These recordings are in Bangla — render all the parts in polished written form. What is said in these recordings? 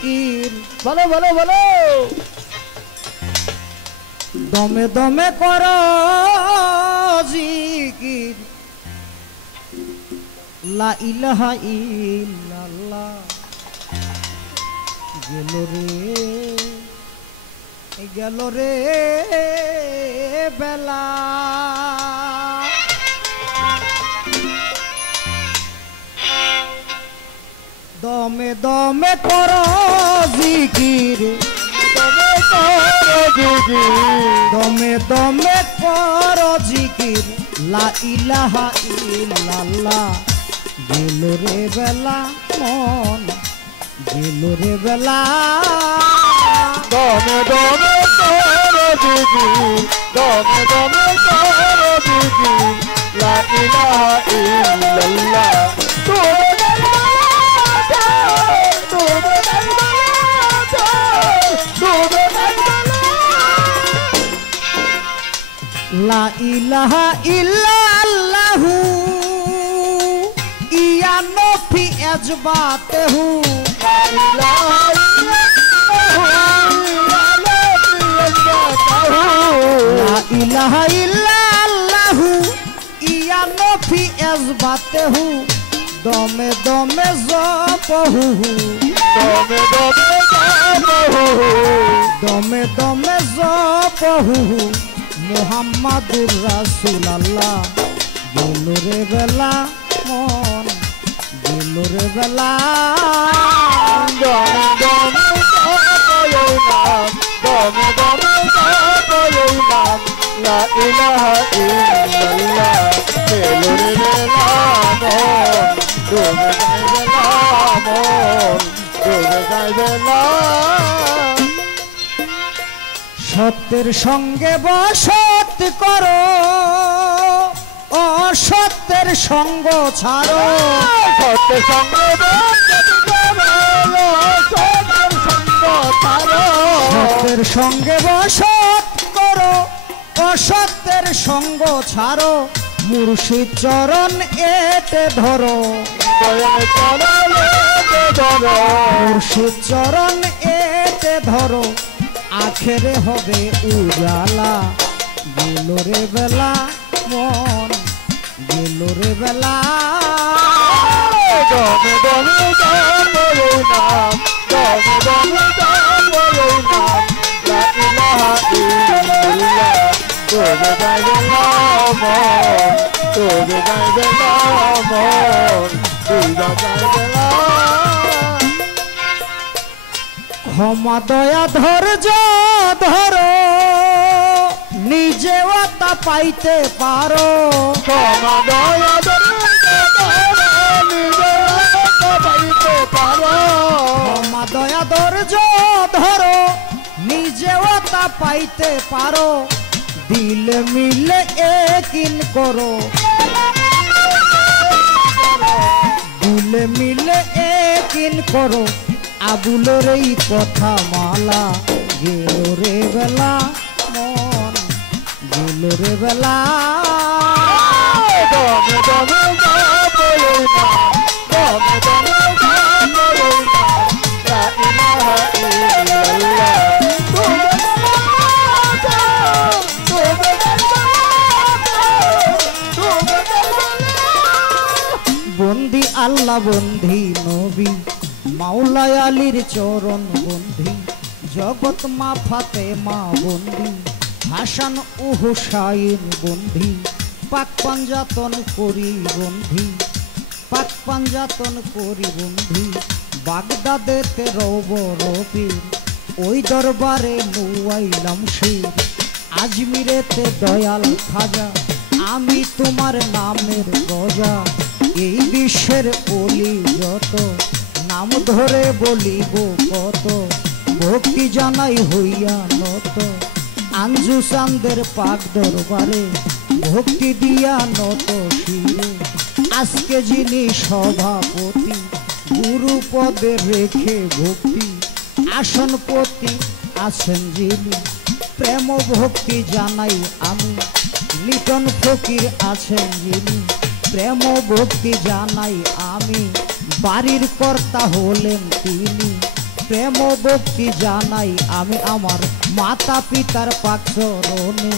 জিকির বলো বলো বলো দমে দমে করো জিকির লা ইলাহা ইল্লাল্লাহ গেল রে বেলা দমে দমে করো জিকির দমে দমে করো জিকির লা ইলাহা ইল্লাল্লাহ গেল রে বেলা মন গেল রে বেলা দমে দমে করো জিকির দমে দমে করো জিকির লা ইলাহা ইল্লাল্লাহ লা ইলাহা ইল্লাল্লাহু ইয়া নফি আজবাতেহু লা ইলাহা ইল্লাল্লাহু ইয়া নফি আজবাতেহু দমে দমে জপহু দমে দমে জপহু দমে দমে জপহু মুহাম্মাদুর রাসূলুল্লাহ গেল রে বেলা মন গেল রে বেলা দমে দমে জপহু নাম দমে দমে জপহু নাম লা ইলাহা ইল্লাল্লাহ গেল রে বেলা মন ডুবে যায় বেলা মন ডুবে যায় বেলা সত্যের সঙ্গে বসত করো অসত্যের সঙ্গ ছাড়ো সত্যের সঙ্গে সত্যের সঙ্গে বসত করো অসত্যের সঙ্গ ছাড়ো মুর্শিদ চরণ এটে ধরো মুর্শিদ চরণ এটে ধরো আখেরে হবে উজালা গেল রে বেলা মন গেল রে বেলা দমে দমে জপহু নাম দমে দমে জপহু নাম লা ইলাহা ইল্লাল্লাহ ডুবে যায় বেলা মন ডুবে যায় বেলা মন ডুবে যায় বেলা ক্ষমা দয়া ধৈর্য ধরো নিজেও তা পাইতে পারো ক্ষমা দয়া পাইতে পারো ক্ষমা দয়া ধৈর্য ধরো নিজেও তা পাইতে পারো দিলে মিলে একিন করো দিলে মিলে একিন করো আবুলের এই কথা মালা গেল রে বেলা মন গেল রে বেলা দমে দমে জপহু নাম দমে দমে জপহু নাম লা ইলাহা ইল্লাল্লাহ বন্দি আল্লাহ বন্দি নবী মাওলা আলীর চরণ বন্দি জগৎ মা ফাতেমা বন্দি হাসান ও হুসাইন বন্দি পাক পাঞ্জাতন করি বন্দি পাক পাঞ্জাতন করি বন্দি বাগদাদেতে রব রবির ওই দরবারে নুয়াইলাম শির আজমিরেতে দয়াল খাজা আমি তোমার নামের রজা এই বিশ্বের অলি যত নাম ধরে বলিব কত ভক্তি জানাই হইয়া নত আঞ্জু চাঁদের পাক দরবারে ভক্তি দিয়া নত শিরে আজকে যিনি সভাপতি গুরু পদে রেখে ভক্তি আসনপতি আছেন যিনি প্রেম ভক্তি জানাই আমি লিটন ফকির আছেন যিনি প্রেম ভক্তি জানাই আমি বাড়ির কর্তা হলেন তিনি প্রেম ভক্তি জানাই আমি আমার মাতা পিতার পাক চরণে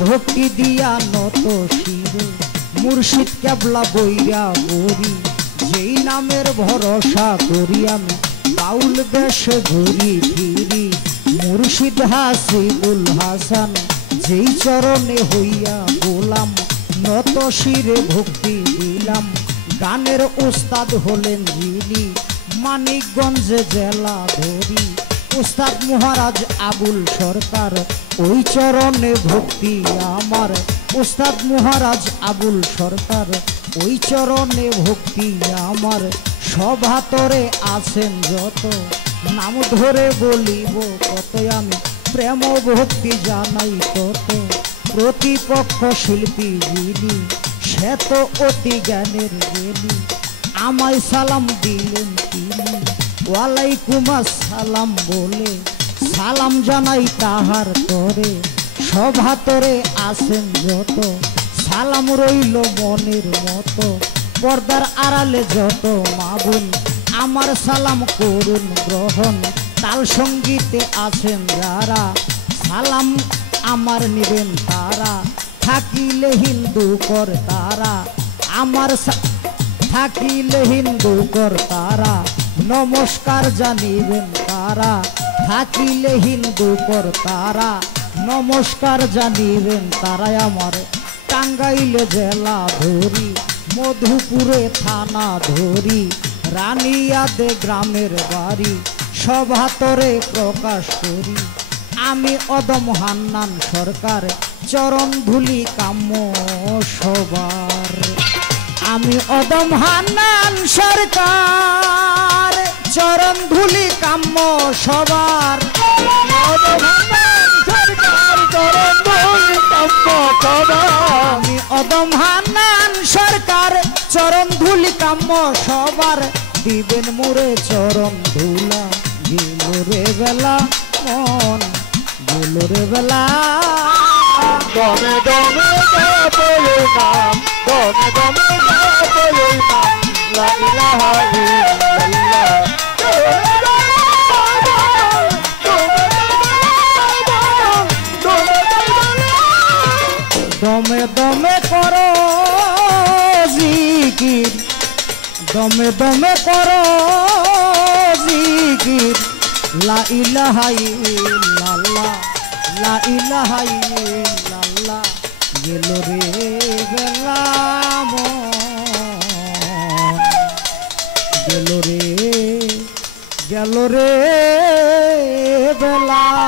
ভক্তি দিয়া নত শিরে মুর্শিদ কেবলা বইরা বরি যেই নামের ভরসা করি আমি বাউল দেশে ঘুরি ফিরি মুর্শিদ হাসিবুল হাসান যেই চরণে হইয়া গোলাম নত শিরে ভক্তি দিলাম গানের উস্তাদ হলেন যিনি মানিকগঞ্জ জেলা ধরি উস্তাদ মহারাজ আবুল সরকার ওই চরণে ভক্তি আমার উস্তাদ মহারাজ আবুল সরকার ওই চরণে ভক্তি আমার সভাতরে আছেন যত নাম ধরে বলিব কত আমি প্রেম ভক্তি জানাই তত প্রতিপক্ষ শিল্পী যিনি সে তো অতি জ্ঞানের জ্ঞানী আমায় সালাম দিলেন তিনি ওয়ালাইকুম আসসালাম বলে সালাম জানাই তাহার তরে সভাতরে আসেন যত সালাম রইল মনের মতো পর্দার আড়ালে যত মা বোন আমার সালাম করুন গ্রহণ তাল সঙ্গীতে আছেন যারা সালাম আমার নিবেন তারা থাকিলে হিন্দু কর তারা আমার থাকিলে হিন্দু কর তারা নমস্কার জানিবেন তারা থাকিলে হিন্দু কর তারা নমস্কার জানিবেন তারাই আমার টাঙ্গাইলে জেলা ধরি মধুপুরে থানা ধরি রানিয়াদে গ্রামের বাড়ি সভাতরে প্রকাশ করি আমি অদম হান্নান সরকার চরণ ধুলি কাম্য সবার আমি অদম হান্নান সরকার চরণ ধুলি কাম্য সবার আমি অদম হান্নান সরকার চরণ ধুলি কাম্য সবার দিবেন মোরে চরণ ধুলা গেল রে বেলা মন গেল রে বেলা দমে দমে বলে নাম দমে দমে বলে নাম লা ইলাহা ইল্লাল্লাহ দমে দমে করো জিকির দমে দমে করো জিকির লা ইলাহা ইল্লাল্লাহ লা ইলাহা ইল্লাল্লাহ গেল রে বেলা মন গেল রে বেলা